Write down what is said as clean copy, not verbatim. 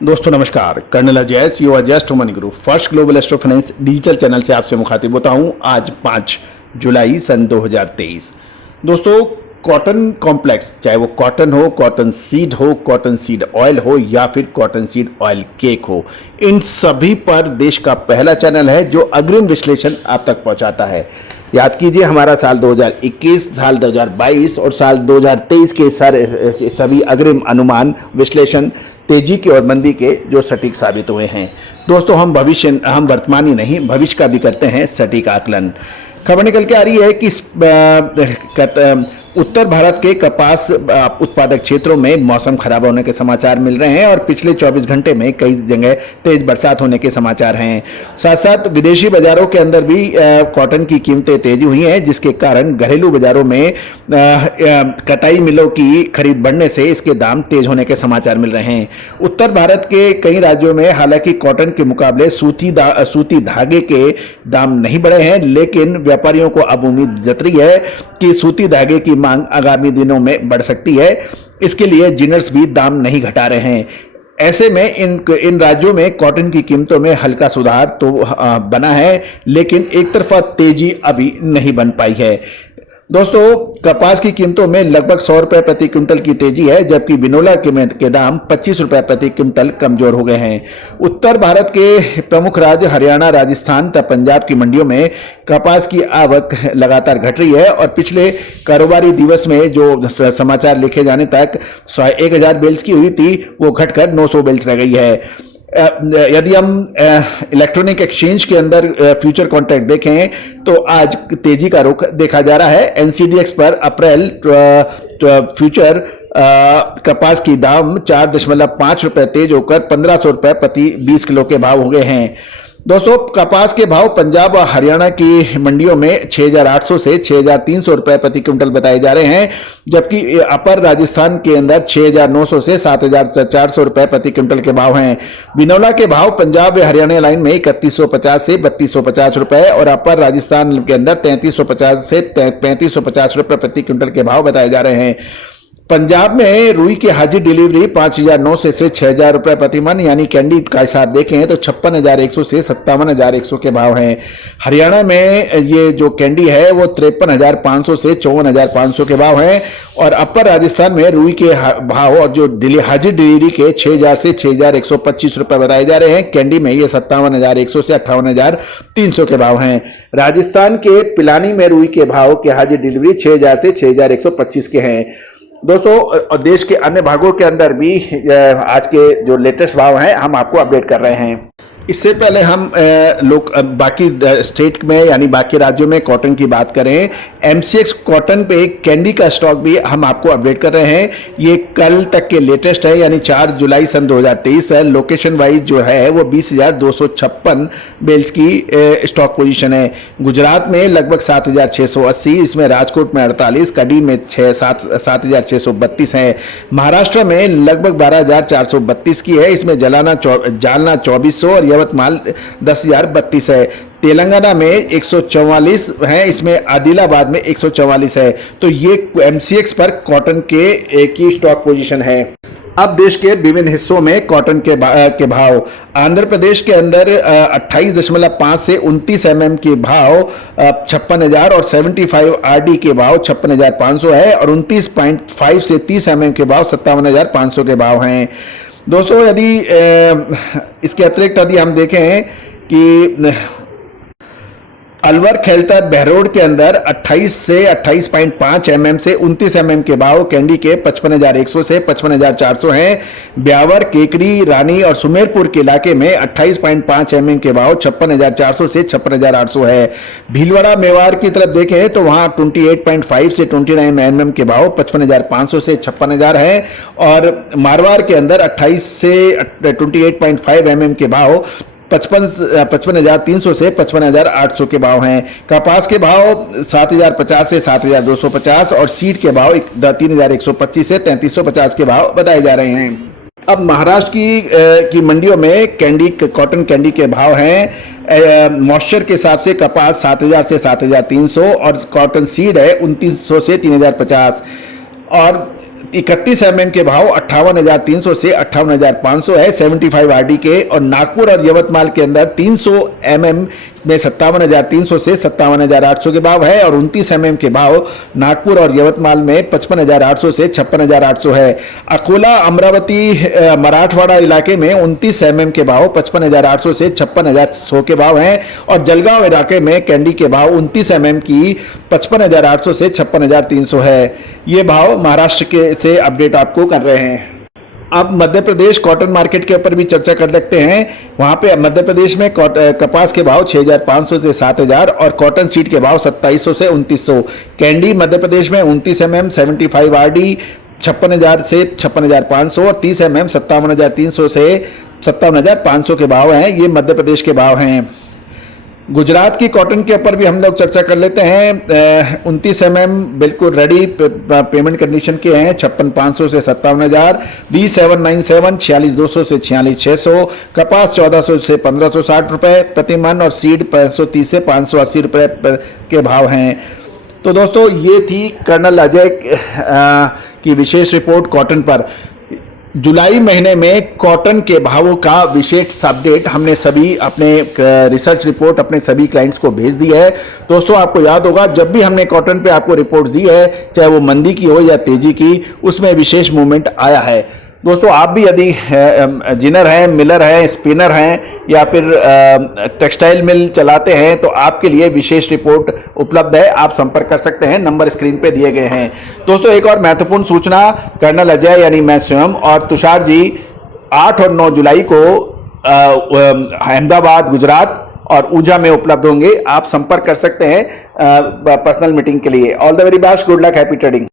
दोस्तों नमस्कार। Colonel Ajay CEO Ajay Astro Money Group First Global Astro Finance digital channel से आपसे मुखातिब होता हूं। आज 5 जुलाई सन 2023। दोस्तों कॉटन कॉम्प्लेक्स, चाहे वो कॉटन हो, कॉटन सीड हो, कॉटन सीड ऑयल हो या फिर कॉटन सीड ऑयल केक हो, इन सभी पर देश का पहला चैनल है जो अग्रिम विश्लेषण आप तक पहुंचाता है। याद कीजिए, हमारा साल 2021, साल 2022 और साल 2023 के सभी अग्रिम अनुमान विश्लेषण तेजी की और मंदी के जो सटीक साबित हुए हैं। दोस्तों हम वर्तमानी नहीं, भविष्य का भी करते हैं सटीक आकलन। खबर निकल के आ रही है कि उत्तर भारत के कपास उत्पादक क्षेत्रों में मौसम खराब होने के समाचार मिल रहे हैं और पिछले 24 घंटे में कई जगह तेज बरसात होने के समाचार हैं। साथ साथ विदेशी बाजारों के अंदर भी कॉटन की कीमतें तेजी हुई हैं, जिसके कारण घरेलू बाजारों में कताई मिलों की खरीद बढ़ने से इसके दाम तेज होने के समाचार मिल रहे हैं। उत्तर भारत के कई राज्यों में हालांकि कॉटन के मुकाबले सूती धागे के दाम नहीं बढ़े हैं, लेकिन व्यापारियों को अब उम्मीद जत रही है कि सूती धागे की मांग आगामी दिनों में बढ़ सकती है। इसके लिए जिनर्स भी दाम नहीं घटा रहे हैं। ऐसे में इन राज्यों में कॉटन की कीमतों में हल्का सुधार तो बना है, लेकिन एक तरफा तेजी अभी नहीं बन पाई है। दोस्तों कपास की कीमतों में लगभग 100 रुपए प्रति क्विंटल की तेजी है, जबकि बिनोला के दाम 25 रुपए प्रति क्विंटल कमजोर हो गए हैं। उत्तर भारत के प्रमुख राज्य हरियाणा, राजस्थान तथा पंजाब की मंडियों में कपास की आवक लगातार घट रही है और पिछले कारोबारी दिवस में जो समाचार लिखे जाने तक 1000 बेल्स की हुई थी, वो घटकर 900 बेल्स रह गई है। यदि हम इलेक्ट्रॉनिक एक्सचेंज के अंदर फ्यूचर कॉन्ट्रैक्ट देखें तो आज तेजी का रुख देखा जा रहा है। एनसीडीएक्स पर अप्रैल फ्यूचर कपास की दाम 4.5 रुपए तेज होकर 1500 रुपए प्रति 20 किलो के भाव हो गए हैं। दोस्तों कपास के भाव पंजाब और हरियाणा की मंडियों में 6800 से 6300 रुपए प्रति क्विंटल बताए जा रहे हैं, जबकि अपर राजस्थान के अंदर 6900 से 7400 रुपए प्रति क्विंटल के भाव हैं। बिनौला के भाव पंजाब व हरियाणा लाइन में 3150 से 3250 रुपए और अपर राजस्थान के अंदर 3350 से 3550 रुपए प्रति क्विंटल के भाव बताए जा रहे हैं। पंजाब में रुई की हाजिर डिलीवरी 5009 से 6000 रुपए प्रति मन, यानी कैंडी का हिसाब देखें तो 56100 से 57100 के भाव हैं। हरियाणा में ये जो कैंडी है वो 53500 से 54500 के भाव हैं और अपर राजस्थान में रुई के भाव और जो हाजिर डिलीवरी के 6000 से 6125 रुपए बताए जा रहे हैं। कैंडी में ये 57100 से 58300 के भाव हैं। राजस्थान के पिलानी में रुई के भाव के हाजिर डिलीवरी 6000 से 6125 के हैं। दोस्तों देश के अन्य भागों के अंदर भी आज के जो लेटेस्ट भाव हैं हम आपको अपडेट कर रहे हैं। इससे पहले हम बाकी स्टेट में यानी बाकी राज्यों में कॉटन की बात करें, एमसीएक्स कॉटन पे कैंडी का स्टॉक भी हम आपको अपडेट कर रहे हैं। ये कल तक के लेटेस्ट है, यानी 4 जुलाई सन 2023 है। लोकेशन वाइज जो है वो 20,256 बेल्स की स्टॉक पोजीशन है। गुजरात में लगभग 7680, इसमें राजकोट में 48, कड़ी में 7632 है। महाराष्ट्र में लगभग 12432 की है, इसमें जालना 2400 और यवतमाल 10032 है। तेलंगाना में 144 है, इसमें आदिलाबाद में 144 है। तो ये एमसीएक्स पर कॉटन के एक ही स्टॉक पोजीशन है। अब देश के विभिन्न हिस्सों में कॉटन के भाव, आंध्र प्रदेश के अंदर 28.5 से 29 mm के भाव 56,000 और 75 RD के भाव 56,500 है और 29.5 से 30 mm के भाव 57,500 के भाव हैं। दोस्तों यदि इसके अतिरिक्त यदि हम देखें कि अलवर खेलतर बहरोड के अंदर 28 से 28.5 mm से 29 mm के भाव कैंडी के 55,100 से 55,400 हैं। ब्यावर, केकरी, रानी और सुमेरपुर के इलाके में 28.5 mm के भाव 56,400 से 56,800 है। भीलवाड़ा मेवाड़ की तरफ देखें तो वहां 28.5 से 29 mm के भाव 55,500 से 56,000 है और मारवाड़ के अंदर 28 से 28.5 mm के भाव 55,300 से 55,800 के भाव हैं। कपास के भाव 7,050 से 7,250 और सीड के भाव 3,125 से 3,350 के भाव बताए जा रहे हैं। अब महाराष्ट्र की मंडियों में कॉटन कैंडी के भाव हैं मॉइस्चर के हिसाब से कपास 7,000 से 7,300 और कॉटन सीड है 2,900 से 3,050 और 31 mm के भाव 58,300 से 58,500 है 75 RD के। और नागपुर और यवतमाल के अंदर 300 mm में 57,300 से 57,800 के भाव है। और 29 mm के भाव नागपुर और यवतमाल में 55,800 से 56,800 है। अकोला, अमरावती, मराठवाड़ा इलाके में 29 mm के भाव 55,800 से 56,100 के भाव हैं। और जलगांव इलाके में कैंडी के भाव 29 mm की 55,800 से 56,300 है। ये भाव महाराष्ट्र के से अपडेट आपको कर रहे हैं। अब मध्य प्रदेश कॉटन मार्केट के ऊपर भी चर्चा कर सकते हैं। वहां पे मध्य प्रदेश में कपास के भाव 6,500 से 7,000 और कॉटन सीड के भाव 2,700 से 2,900। कैंडी मध्य प्रदेश में 29 mm 75 RD 56,000 से 56,500 और 30 mm 57,300 से 57,500 के भाव हैं। ये मध्य प्रदेश के भाव हैं। गुजरात की कॉटन के ऊपर भी हम लोग चर्चा कर लेते हैं। 29 mm बिल्कुल रेडी पेमेंट कंडीशन के हैं 56,500 से 57,000। B797 46,200 से 46,600। कपास 1,400 से 1,560 रुपए प्रति मन और सीड 530 से 580 रुपए के भाव हैं। तो दोस्तों ये थी कर्नल अजय की विशेष रिपोर्ट कॉटन पर। जुलाई महीने में कॉटन के भावों का विशेष अपडेट हमने सभी अपने रिसर्च रिपोर्ट अपने सभी क्लाइंट्स को भेज दी है। दोस्तों आपको याद होगा जब भी हमने कॉटन पे आपको रिपोर्ट दी है, चाहे वो मंदी की हो या तेजी की, उसमें विशेष मूवमेंट आया है। दोस्तों आप भी यदि जिनर हैं, मिलर हैं, स्पिनर हैं या फिर टेक्सटाइल मिल चलाते हैं तो आपके लिए विशेष रिपोर्ट उपलब्ध है। आप संपर्क कर सकते हैं, नंबर स्क्रीन पे दिए गए हैं। दोस्तों एक और महत्वपूर्ण सूचना, कर्नल अजय यानी मैं स्वयं और तुषार जी 8 और 9 जुलाई को अहमदाबाद, गुजरात और ऊर्जा में उपलब्ध होंगे। आप संपर्क कर सकते हैं पर्सनल मीटिंग के लिए। All the very best, good luck, happy trading.